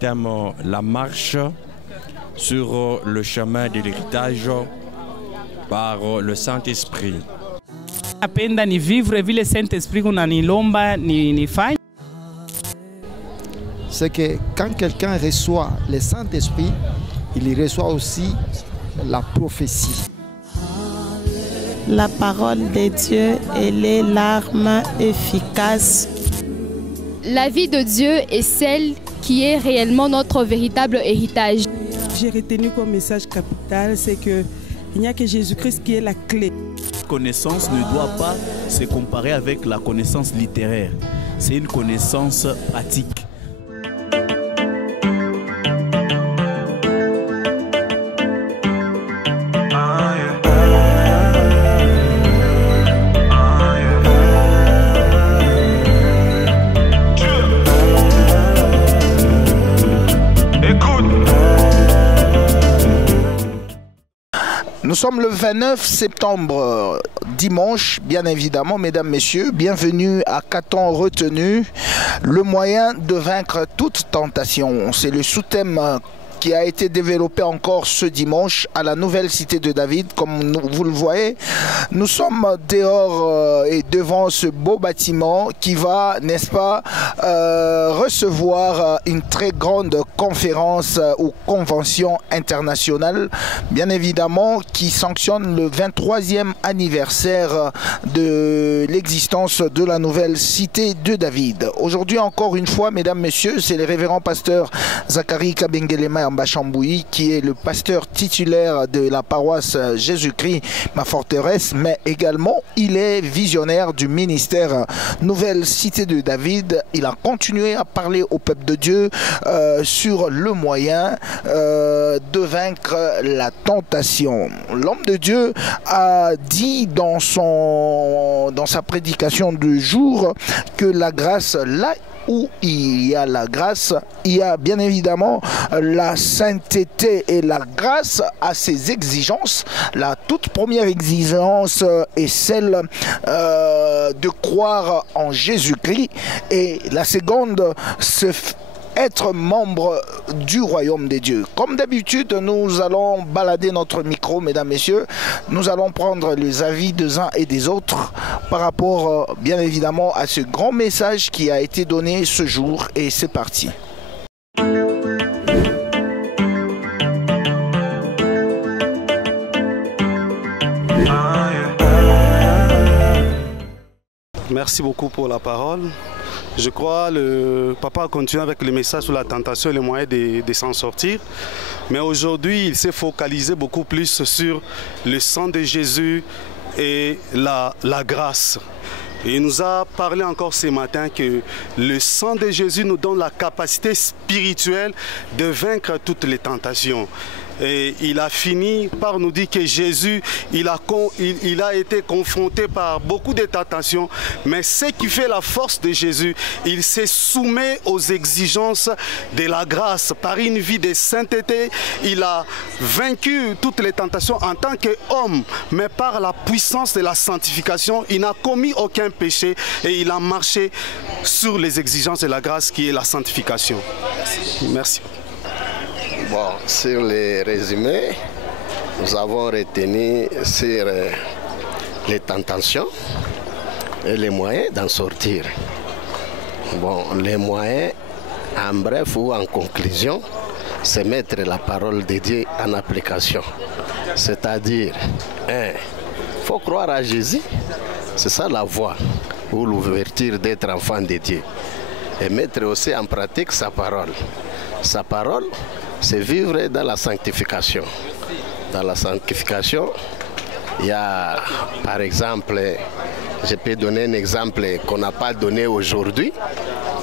thème la marche sur le chemin de l'héritage par le Saint-Esprit. Napenda ni vivre vile Saint-Esprit kunanilomba nifanye. C'est que quand quelqu'un reçoit le Saint-Esprit, il reçoit aussi la prophétie. La parole de Dieu, elle est l'arme efficace. La vie de Dieu est celle qui est réellement notre véritable héritage. J'ai retenu comme message capital, c'est qu'il n'y a que Jésus-Christ qui est la clé. La connaissance ne doit pas se comparer avec la connaissance littéraire. C'est une connaissance pratique. Nous sommes le 29 septembre, dimanche, bien évidemment, mesdames, messieurs, bienvenue à Qu'a-t-on retenu, le moyen de vaincre toute tentation. C'est le sous-thème qui a été développé encore ce dimanche à la nouvelle cité de David. Comme vous le voyez, nous sommes dehors et devant ce beau bâtiment qui va, n'est-ce pas, recevoir une très grande conférence ou convention internationale, bien évidemment, qui sanctionne le 23e anniversaire de l'existence de la nouvelle cité de David. Aujourd'hui, encore une fois, mesdames, messieurs, c'est le révérend pasteur Zachary Kabengelema Mbachamboui, qui est le pasteur titulaire de la paroisse Jésus-Christ, ma forteresse, mais également il est visionnaire du ministère Nouvelle Cité de David. Il a continué à parler au peuple de Dieu sur le moyen de vaincre la tentation. L'homme de Dieu a dit dans sa prédication du jour que la grâce, là où il y a la grâce, il y a bien évidemment la sainteté, et la grâce a ses exigences. La toute première exigence est celle de croire en Jésus-Christ, et la seconde, c'est être membre du royaume des dieux. Comme d'habitude, nous allons balader notre micro, mesdames, messieurs. Nous allons prendre les avis des uns et des autres par rapport, bien évidemment, à ce grand message qui a été donné ce jour. Et c'est parti. Merci beaucoup pour la parole. Je crois le papa a continué avec le message sur la tentation et les moyens de s'en sortir. Mais aujourd'hui, il s'est focalisé beaucoup plus sur le sang de Jésus et la grâce. Et il nous a parlé encore ce matin que le sang de Jésus nous donne la capacité spirituelle de vaincre toutes les tentations. Et il a fini par nous dire que Jésus, il a été confronté par beaucoup de tentations, mais ce qui fait la force de Jésus, il se soumet aux exigences de la grâce. Par une vie de sainteté, il a vaincu toutes les tentations en tant qu'homme, mais par la puissance de la sanctification, il n'a commis aucun péché et il a marché sur les exigences de la grâce qui est la sanctification. Merci. Bon, sur les résumés, nous avons retenu sur les tentations et les moyens d'en sortir. Bon, les moyens, en bref ou en conclusion, c'est mettre la parole de Dieu en application. C'est-à-dire, il faut croire à Jésus, c'est ça la voie ou l'ouverture d'être enfant de Dieu. Et mettre aussi en pratique sa parole. Sa parole, c'est vivre dans la sanctification. Dans la sanctification, il y a, par exemple, je peux donner un exemple qu'on n'a pas donné aujourd'hui,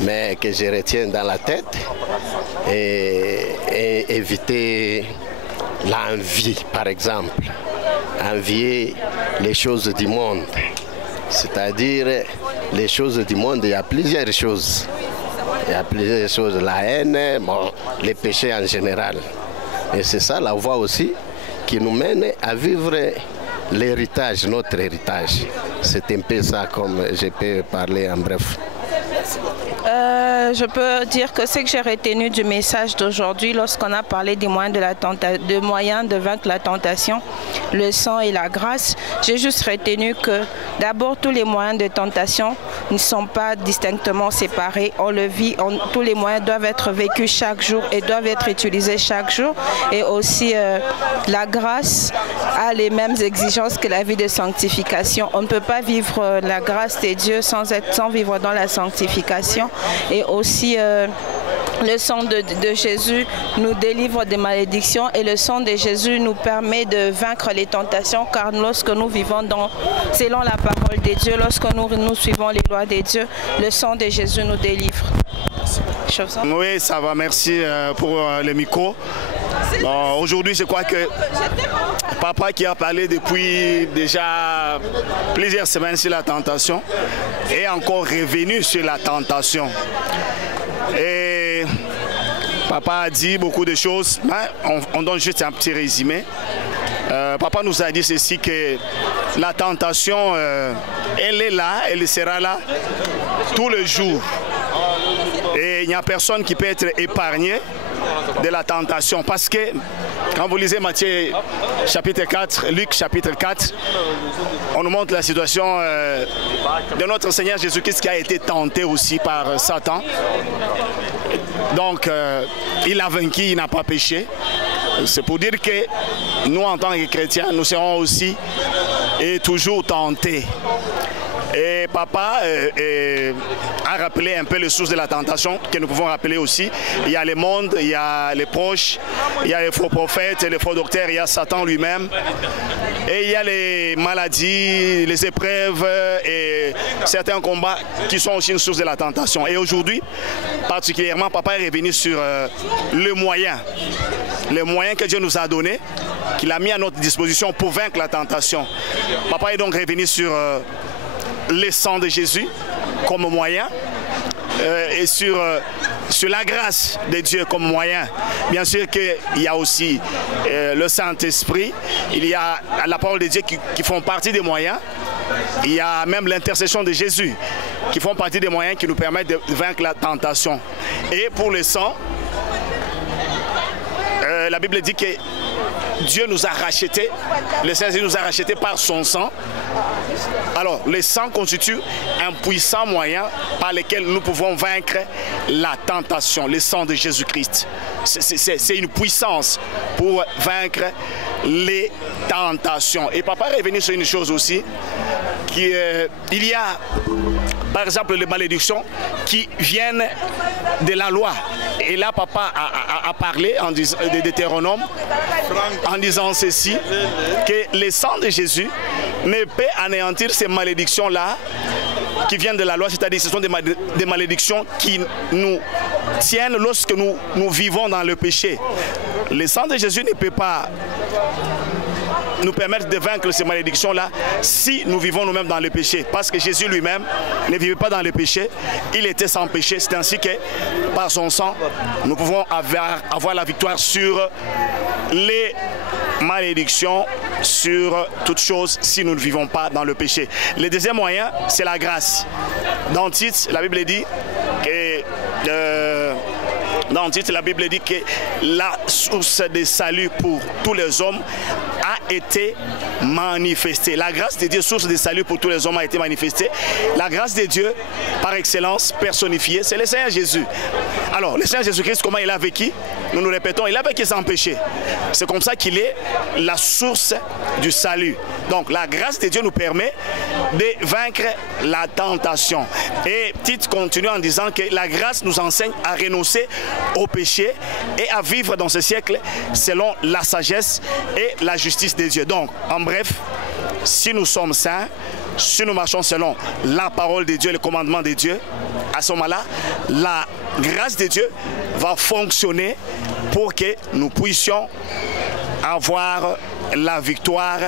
mais que je retiens dans la tête, et éviter l'envie, par exemple. Envier les choses du monde. C'est-à-dire, les choses du monde, il y a plusieurs choses. Il y a plusieurs choses, la haine, bon, les péchés en général. Et c'est ça la voie aussi qui nous mène à vivre l'héritage, notre héritage. C'est un peu ça comme je peux parler en bref. Je peux dire que ce que j'ai retenu du message d'aujourd'hui, lorsqu'on a parlé des moyens de vaincre la tentation, le sang et la grâce, j'ai juste retenu que d'abord tous les moyens de tentation ne sont pas distinctement séparés. On le vit, tous les moyens doivent être vécus chaque jour et doivent être utilisés chaque jour. Et aussi la grâce a les mêmes exigences que la vie de sanctification. On ne peut pas vivre la grâce de Dieu sans vivre dans la sanctification. Et aussi le sang de Jésus nous délivre des malédictions et le sang de Jésus nous permet de vaincre les tentations, car lorsque nous vivons selon la parole de Dieu, lorsque nous suivons les lois de Dieu, le sang de Jésus nous délivre. Oui, ça va, merci pour le micro. Bon, aujourd'hui, je crois que papa qui a parlé depuis déjà plusieurs semaines sur la tentation est encore revenu sur la tentation. Et papa a dit beaucoup de choses, mais on donne juste un petit résumé. Papa nous a dit ceci, que la tentation, elle est là, elle sera là tous les jours. Et il n'y a personne qui peut être épargné de la tentation. Parce que quand vous lisez Matthieu chapitre 4, Luc chapitre 4, on nous montre la situation de notre Seigneur Jésus-Christ qui a été tenté aussi par Satan. Donc, il a vaincu, il n'a pas péché. C'est pour dire que nous, en tant que chrétiens, nous serons aussi et toujours tentés. Et papa a rappelé un peu les sources de la tentation que nous pouvons rappeler aussi. Il y a le monde, il y a les proches, il y a les faux prophètes, les faux docteurs, il y a Satan lui-même. Et il y a les maladies, les épreuves et certains combats qui sont aussi une source de la tentation. Et aujourd'hui, particulièrement, papa est revenu sur le moyen que Dieu nous a donné, qu'il a mis à notre disposition pour vaincre la tentation. Papa est donc revenu sur le sang de Jésus comme moyen et sur la grâce de Dieu comme moyen. Bien sûr qu'il y a aussi le Saint-Esprit, il y a la parole de Dieu qui font partie des moyens, il y a même l'intercession de Jésus qui font partie des moyens qui nous permettent de vaincre la tentation. Et pour le sang, la Bible dit que Dieu nous a rachetés, le Seigneur nous a rachetés par son sang. Alors, le sang constitue un puissant moyen par lequel nous pouvons vaincre la tentation, le sang de Jésus-Christ. C'est une puissance pour vaincre les tentations. Et papa est revenu sur une chose aussi, il y a par exemple les malédictions qui viennent de la loi. Et là, papa a parlé en disant, de Deutéronome en disant ceci, que le sang de Jésus ne peut anéantir ces malédictions-là qui viennent de la loi, c'est-à-dire que ce sont des malédictions qui nous tiennent lorsque nous vivons dans le péché. Le sang de Jésus ne peut pas nous permettre de vaincre ces malédictions-là si nous vivons nous-mêmes dans le péché. Parce que Jésus lui-même ne vivait pas dans le péché, il était sans péché. C'est ainsi que par son sang, nous pouvons avoir la victoire sur les malédictions, sur toutes choses si nous ne vivons pas dans le péché. Le deuxième moyen, c'est la grâce. Dans Tite, la Bible dit que la source de salut pour tous les hommes a été manifestée. La grâce de Dieu, source de salut pour tous les hommes, a été manifestée. La grâce de Dieu, par excellence, personnifiée, c'est le Seigneur Jésus. Alors, le Seigneur Jésus-Christ, comment il a vécu? Nous nous répétons, il a vécu sans péché. C'est comme ça qu'il est la source du salut. Donc, la grâce de Dieu nous permet de vaincre la tentation. Et Tite continue en disant que la grâce nous enseigne à renoncer au péché et à vivre dans ce siècle selon la sagesse et la justice de Dieu. Donc, en bref, si nous sommes saints, si nous marchons selon la parole de Dieu, le commandement de Dieu, à ce moment-là, la grâce de Dieu va fonctionner pour que nous puissions avoir la victoire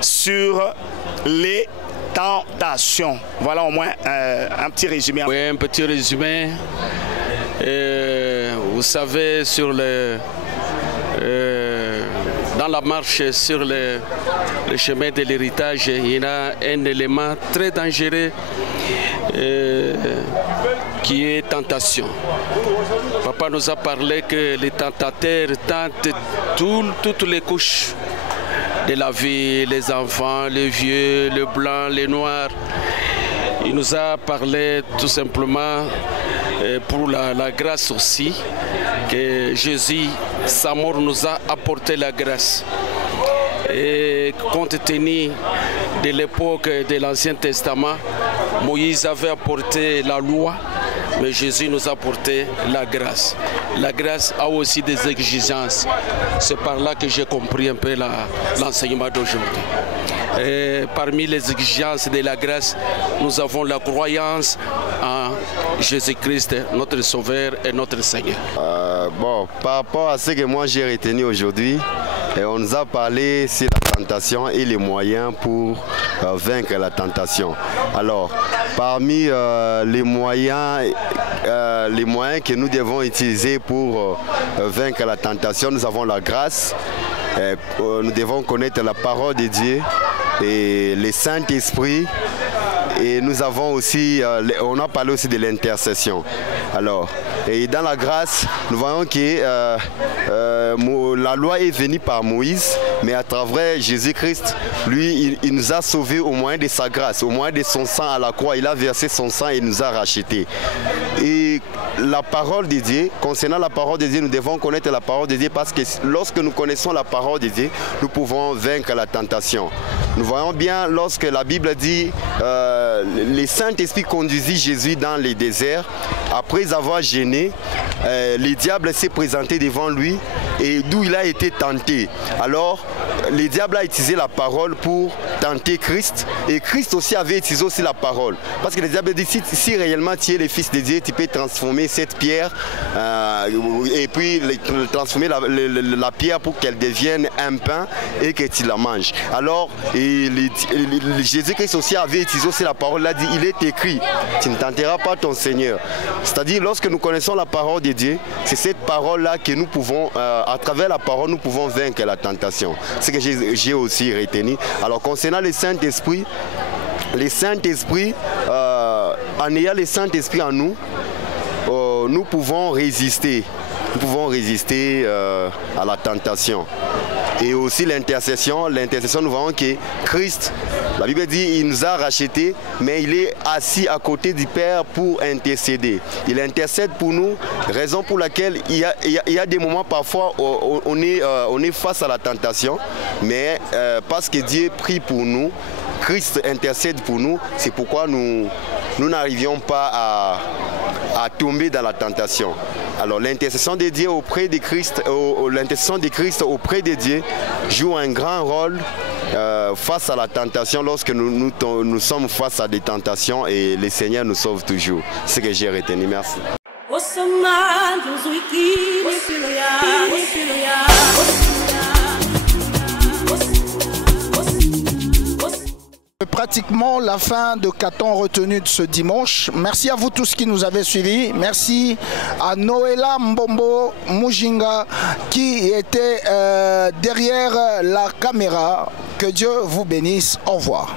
sur les tentations. Voilà au moins un petit résumé. Oui, un petit résumé. Vous savez, dans la marche sur le chemin de l'héritage, il y a un élément très dangereux qui est tentation. Papa nous a parlé que les tentateurs tentent toutes les couches de la vie, les enfants, les vieux, les blancs, les noirs. Il nous a parlé tout simplement pour la grâce aussi, que Jésus, sa mort nous a apporté la grâce. Et compte tenu de l'époque de l'Ancien Testament, Moïse avait apporté la loi, mais Jésus nous a apporté la grâce. La grâce a aussi des exigences. C'est par là que j'ai compris un peu l'enseignement d'aujourd'hui. Parmi les exigences de la grâce, nous avons la croyance en Jésus-Christ, notre Sauveur et notre Seigneur. Par rapport à ce que moi j'ai retenu aujourd'hui, on nous a parlé sur la tentation et les moyens pour vaincre la tentation. Alors, parmi les moyens que nous devons utiliser pour vaincre la tentation, nous avons la grâce. Nous devons connaître la parole de Dieu et le Saint-Esprit. Et nous avons aussi, on a parlé aussi de l'intercession. Alors, et dans la grâce, nous voyons que la loi est venue par Moïse, mais à travers Jésus-Christ, lui, il nous a sauvés au moyen de sa grâce, au moyen de son sang à la croix. Il a versé son sang et il nous a rachetés. Et la parole de Dieu, concernant la parole de Dieu, nous devons connaître la parole de Dieu parce que lorsque nous connaissons la parole de Dieu, nous pouvons vaincre la tentation. Nous voyons bien lorsque la Bible dit le Saint-Esprit conduisit Jésus dans les déserts. Après avoir gêné, le diable s'est présenté devant lui et d'où il a été tenté. Alors, le diable a utilisé la parole pour tenter Christ et Christ aussi avait utilisé aussi la parole. Parce que le diable dit si réellement tu es le Fils de Dieu, tu peux transformer cette pierre et puis transformer la pierre pour qu'elle devienne un pain et que tu la manges. Alors, Jésus-Christ aussi avait utilisé aussi la parole. Il a dit, il est écrit, tu ne tenteras pas ton Seigneur. C'est-à-dire, lorsque nous connaissons la parole de Dieu, c'est cette parole-là que nous pouvons, à travers la parole, nous pouvons vaincre la tentation. C'est ce que j'ai aussi retenu. Alors, concernant le Saint-Esprit, en ayant le Saint-Esprit en nous, nous pouvons résister. Nous pouvons résister à la tentation. Et aussi l'intercession, nous voyons que Christ, la Bible dit, il nous a rachetés, mais il est assis à côté du Père pour intercéder. Il intercède pour nous, raison pour laquelle il y a des moments parfois où on est face à la tentation, mais parce que Dieu prie pour nous, Christ intercède pour nous, c'est pourquoi nous n'arrivions pas à tomber dans la tentation. Alors l'intercession de Dieu auprès de Christ, l'intercession de Christ auprès de Dieu joue un grand rôle face à la tentation lorsque nous sommes face à des tentations et le Seigneur nous sauve toujours. C'est ce que j'ai retenu. Merci. Pratiquement la fin de Caton retenu de ce dimanche. Merci à vous tous qui nous avez suivis. Merci à Noëlla Mbombo Mujinga qui était derrière la caméra. Que Dieu vous bénisse. Au revoir.